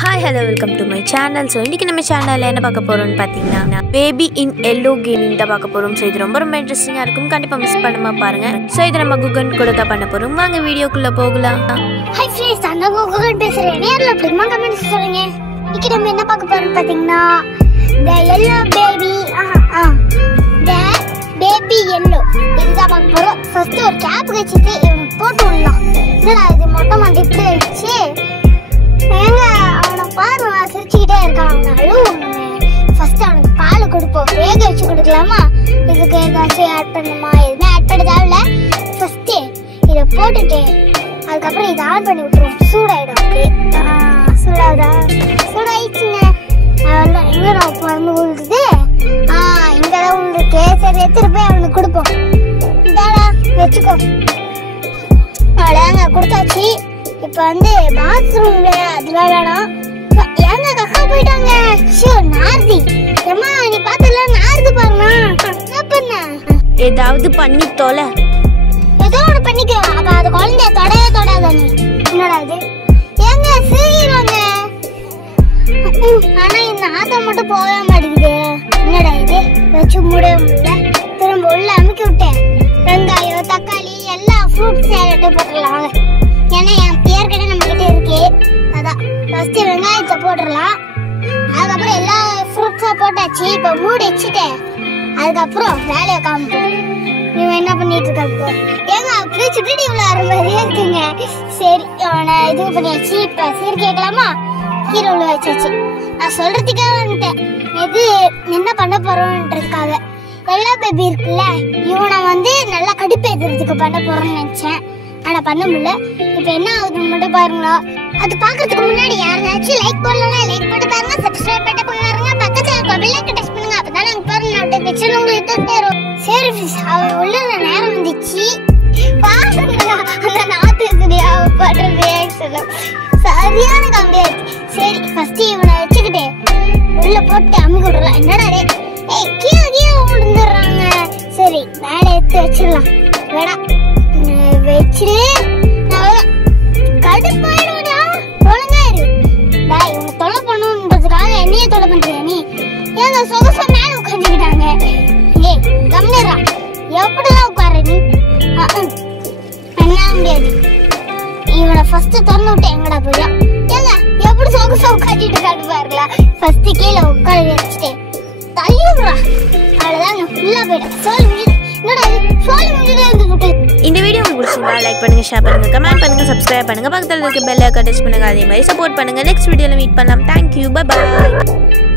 Hi, hello, welcome to my channel. So, இன்னைக்கு நம்ம சேனல்ல என்ன பார்க்க போறோம்னு பாத்தீங்கன்னா பேபி இன் yellow கேமிங் தான் பார்க்க போறோம். சோ இது ரொம்ப இன்ட்ரஸ்டிங்கா இருக்கும். கண்டிப்பா மிஸ் பண்ணாம பாருங்க. சோ இது நம்ம குகன் கூட தான் பண்ண போறோம். வாங்க வீடியோக்குள்ள போகலாம். Hi friends, நான் குகன் பேசுறேன். நேர்ல அப்படிமா கமெண்ட் சொல்லுங்க. இன்னைக்கு நம்ம என்ன பார்க்க போறோம் பாத்தீங்கன்னா the yellow baby the baby yellow இதுதான் பார்க்க போறோம். ஃபர்ஸ்ட் ஒரு கேப் வச்சிட்டு போட்டு விடலாம். என்னடா இது மொட்டை மாட்டி இப்படி வச்சு ஏங்க அவனை பாருங்க சிரிச்சுக்கிட்டே இருக்கான். ஃபர்ஸ்ட் அவனுக்கு பால் கொடுப்போம். வேக வச்சு கொடுக்கலாமா? இதுக்கு ஏதாச்சும் ஆட் பண்ணுமா? எதுவுமே ஆட் பண்ண தேவையில்ல. ஃபர்ஸ்ட் இதை போட்டுட்டு அதுக்கப்புறம் இதை ஆன் பண்ணி விட்டுருவோம். சூடாயிடும். அப்படியே சூடாகுதா? சூடாயிடுச்சுங்க. அதெல்லாம் எங்கே நான் பிறந்து விழுது? இங்கதான் உங்களுக்கு சரி எடுத்துட்டு போய் அவனுக்கு கொடுப்போம். இதாடா வச்சுக்கோ. அவ்வளோதாங்க கொடுத்தாச்சு. இப்போ வந்து பாத்ரூம்ல அதெல்லாம் வேணாம். ஏங்க கக்கா போயிட்டாங்க. ஷோ நார்தி ஏமா நீ பார்த்தல நார்து பாருமா. என்ன பண்ண? ஏதாவது பண்ணி தொலை. ஏதோ ஒன்று பண்ணிக்க. அப்ப அது குழந்தைய தொடவே தொடாத நீ. என்னடா இது? ஏங்க சீக்கிரங்க. ஆனா இந்த ஆத்தம் மட்டும் போகவே மாட்டேங்குது. என்னடா இது? வச்சு மூடவே முடியல. திரும்ப உள்ள அமுக்கி விட்டேன். வெங்காயம் தக்காளி எல்லா ஃப்ரூட் சேலட்டும் போட்டுடலாம். ஏன்னா ஏற்கனவே நம்ம கிட்ட இருக்கு. அதான் ஃபர்ஸ்ட் வெங்காயத்தை போட்டுடலாம். அதுக்கப்புறம் எல்லா ஃப்ரூட்ஸும் போட்டாச்சு. இப்போ மூடி வச்சுட்டேன். அதுக்கப்புறம் வேலையை காமிப்போம். இவன் என்ன பண்ணிட்டு இருக்காங்க? ஏங்க அப்படியே சுட்டுட்டு இவ்வளோ அருமையாக இருக்குங்க. சரி அவனை இது பண்ணியாச்சு. இப்போ சரி கேட்கலாமா? கீரை உள்ள வச்சாச்சு. நான் சொல்றதுக்காக வந்துட்டேன். இது என்ன பண்ண போறோம்ன்றதுக்காக. எல்லா பேபி இருக்குல்ல, இவனை வந்து நல்லா கடுப்பேத்துறதுக்கு பண்ண போறோம்னு நினைச்சேன். ஆனா பண்ண முடியல. இப்போ என்ன ஆகுதுன்னு மட்டும் பாருங்களா. அது பாக்குறதுக்கு முன்னாடி யாராச்சும் லைக் போடலன்னா லைக் போட்டு பாருங்க. சப்ஸ்கிரைப் பண்ணி பாருங்க. பக்கத்துல இருக்க பெல் ஐகானை டச் பண்ணுங்க. அப்பதான் நாங்க பாருங்க நோட்டிஃபிகேஷன் உங்களுக்கு தரும். சரி அவ உள்ள நேரம் வந்துச்சு. பாருங்களா அந்த நாத்து அவ பண்ற ரியாக்ஷன் சரியான கம்மியாச்சு. சரி ஃபர்ஸ்ட் இவனை வச்சுக்கிட்டு உள்ள போட்டு அமுக்கி விடலாம். என்னடா ரே கீழே விழுந்துடுறாங்க. சரி மேலே எடுத்து வச்சிடலாம். வேணாம் வச்சுட்டு கடுப்பாயிடுவா. ஒழுங்கா இரு. இவங்க தொலை பண்ணணுன்றதுக்காக என்னையே தொலை பண்றியா நீ? ஏங்க சொகசா மேல உட்காந்துக்கிட்டாங்க. ஏய் கம்னரா எப்படிலாம் உட்கார நீ? என்ன முடியாது. இவனை ஃபர்ஸ்ட் திறந்து விட்டு எங்கடா போயா? ஏங்க எப்படி சொகசா உட்காந்துட்டு இருக்காங்க பாருங்களா. ஃபர்ஸ்ட் கீழே உட்கார வச்சுட்டு தள்ளி விடுறா. அவ்வளவுதாங்க ஃபுல்லா போயிடும். சோல் முடியுது. என்னடா சோல் முடியுது. இந்த வீடியோ உங்களுக்கு பிடிச்சிருந்தா லைக் பண்ணுங்க, ஷேர் பண்ணுங்க, கமெண்ட் பண்ணுங்க, சப்ஸ்கிரைப் பண்ணுங்க, பக்கத்துல இருக்க பெல் ஐகானை டச் பண்ணுங்க. அதே மாதிரி சப்போர்ட் பண்ணுங்க. நெக்ஸ்ட் வீடியோல மீட் பண்ணலாம். Thank you. Bye bye.